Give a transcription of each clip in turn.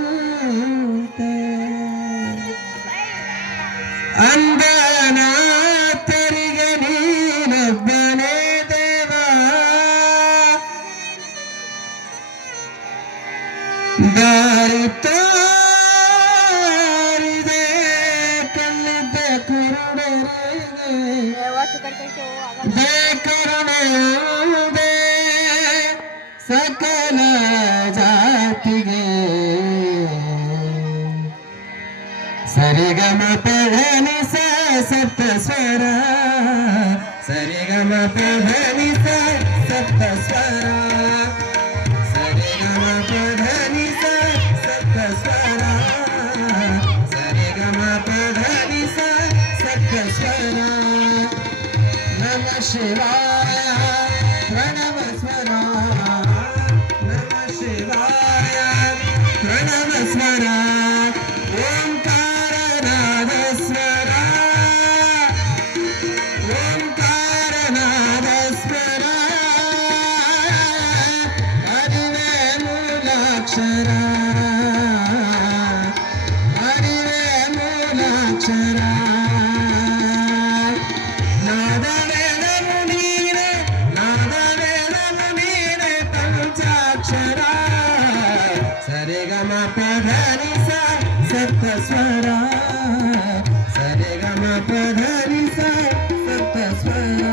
ದೇವನೊಬ್ಬನಿರುವಂತೆ ಅಂದನಾಥರಿಗೆ ನೀನೊಬ್ಬನೇ ದೇವ ದಾರಿ ತೋರಿದೆ ಕಣ್ಣಿದ್ದ ಕುರುಡರಿಗೆ ಕರುಣೆಯುವುದೇ ಸಕಲ ಜಾತಿಗೆ ಸರಿಗಮ ಪಧನಿ ಸಪ್ತ ಸ್ವರ ಸರಿಗಮ ಪಧನಿ ಸಪ್ತ ಸ್ವರ ಸರಿಗಮ ಪಧನಿ ಸಪ್ತ ಸ್ವರ ಸರಿಗಮ ಪಧನಿ ಸಪ್ತ ಸ್ವರ ನಮ ಶಿವಾಯ ಪ್ರಣವ ಸ್ವರ ನಮ ಶಿವಾಯ ಪ್ರಣವ ಸ್ವರ ಓಂಕಾರನಾದ ಸ್ವರ ಓಂಕಾರನಾದ ಸ್ವರ ಅರಿವೆ ಮೂಲಾಕ್ಷರ ಅರಿವೆ ಮೂಲಾಕ್ಷರ ಸರಿಗಮ ಪಧನಿ ಸಪ್ತ ಸ್ವರ ಸರಿಗಮ ಪಧನಿ ಸಪ್ತ ಸ್ವರ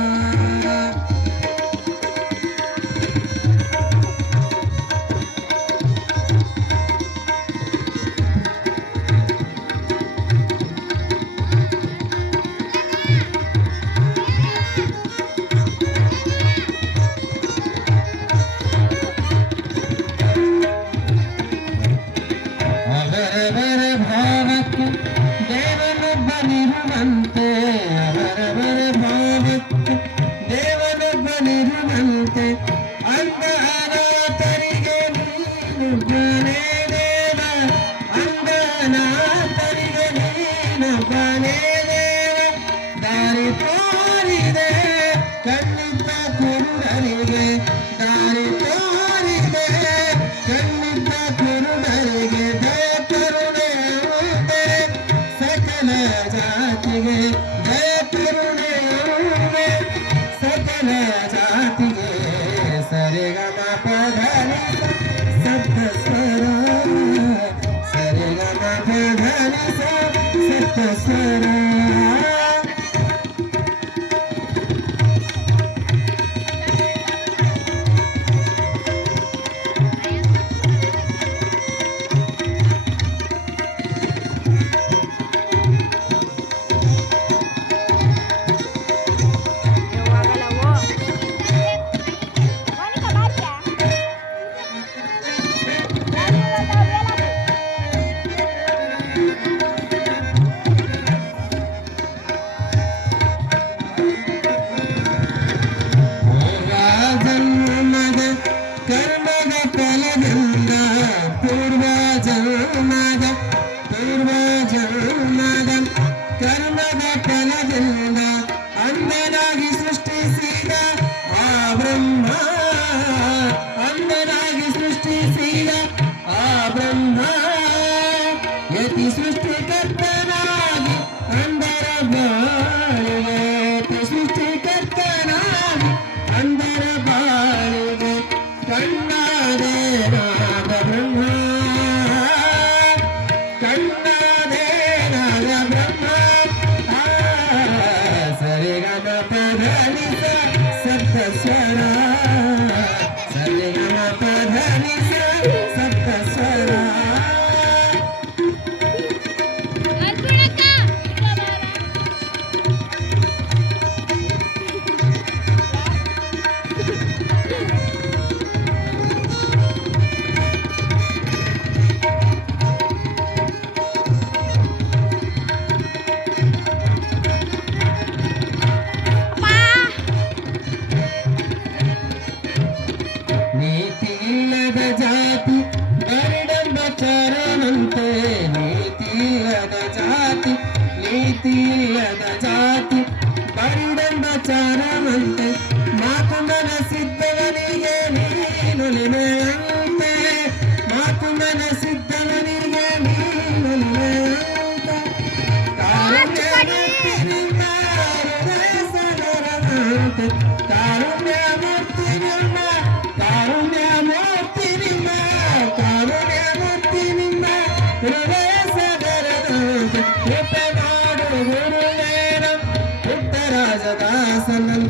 ಅವರವರ ಭಾವಕ್ಕೆ ದೇವನೊಬ್ಬನಿರುವಂತೆ ಅವರವರ ಭಾವಕ್ಕೆ ದೇವನೊಬ್ಬನಿರುವಂತೆ ಅಂದ ಅನಾಥರಿಗೆ ನೀನೊಬ್ಬನೇ ದೇವ ಅಂದ ಅನಾಥರಿಗೆ ನೀನೊಬ್ಬನೇ ದೇವ ದಾರಿ ತೋರಿದೆ ಕಣ್ಣಿದ್ದ ಕುರುಡರಿಗೆ ದಾರಿ ತೋರಿದೆ ಕಣ್ಣಿದ್ದ ಕುರುಡರಿಗೆ ಸಕಲ ಜಾತಿಗೆ ಜಯ ಕರುಣೆಯುವೆ ಸಕಲ ಜಾತಿಗೆ ಸರಿಗಮ ಪಧನಿ ಸಪ್ತ ಸ್ವರ ಸರಿಗಮ ಪಧನಿ ಸಪ್ತ ಸ್ವರ ಕರ್ಮದ ಫಲದಿಂದ ಪೂರ್ವ ಜನ್ಮದ ಕರ್ಮದ ಫಲದಿಂದ ಅಂದನಾಗಿ ಸೃಷ್ಟಿಸಿದ ಆ ಬ್ರಹ್ಮ ಅಂದನಾಗಿ ಸೃಷ್ಟಿಸಿದ ಆ ಬ್ರಹ್ಮ ಯತಿ ಸೃಷ್ಟಿಕರ್ತನಾಗಿ ಅಂದರ ಬಾಳಿಗೆ ಯತಿ ಸೃಷ್ಟಿಕರ್ತನಾಗಿ ಅಂದರ ಬಾಳಿಗೆ ಕಣ್ಣಾದೇನಾದ ಬ್ರಹ್ಮ ಕಣ್ಣಾದೇನಾದ ಬ್ರಹ್ಮ ಸರಿಗಮ ಪಧನಿ ಸಪ್ತ ಸ್ವರ ಸರಿಗಮ ಪಧನಿ ಸಪ್ತ ಸ್ವರ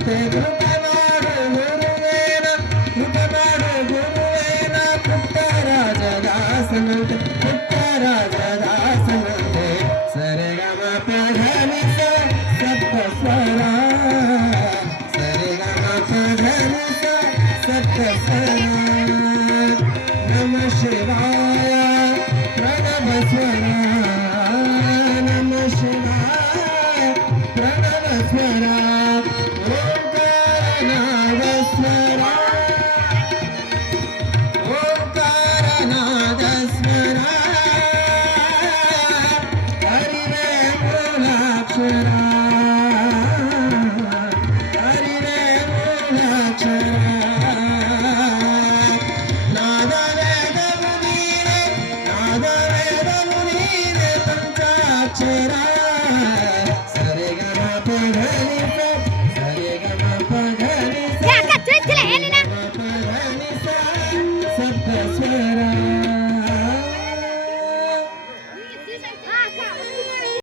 ಮತ್ತೆ ಕೃಪೆ ಮಾಡು ಗುರುವೇನ ಕೃಪೆ ಮಾಡು ಗುರುವೇನ ಪುಟ್ಟರಾಜದಾಸನಂತೆ ಪುಟ್ಟರಾಜದಾಸನಂತೆ ಸರಿಗಮ ಪಧನಿಸ ಸಪ್ತ ಸ್ವರ ಸರಿಗಮ ಪಧನಿಸ ಸಪ್ತ ಸ್ವರ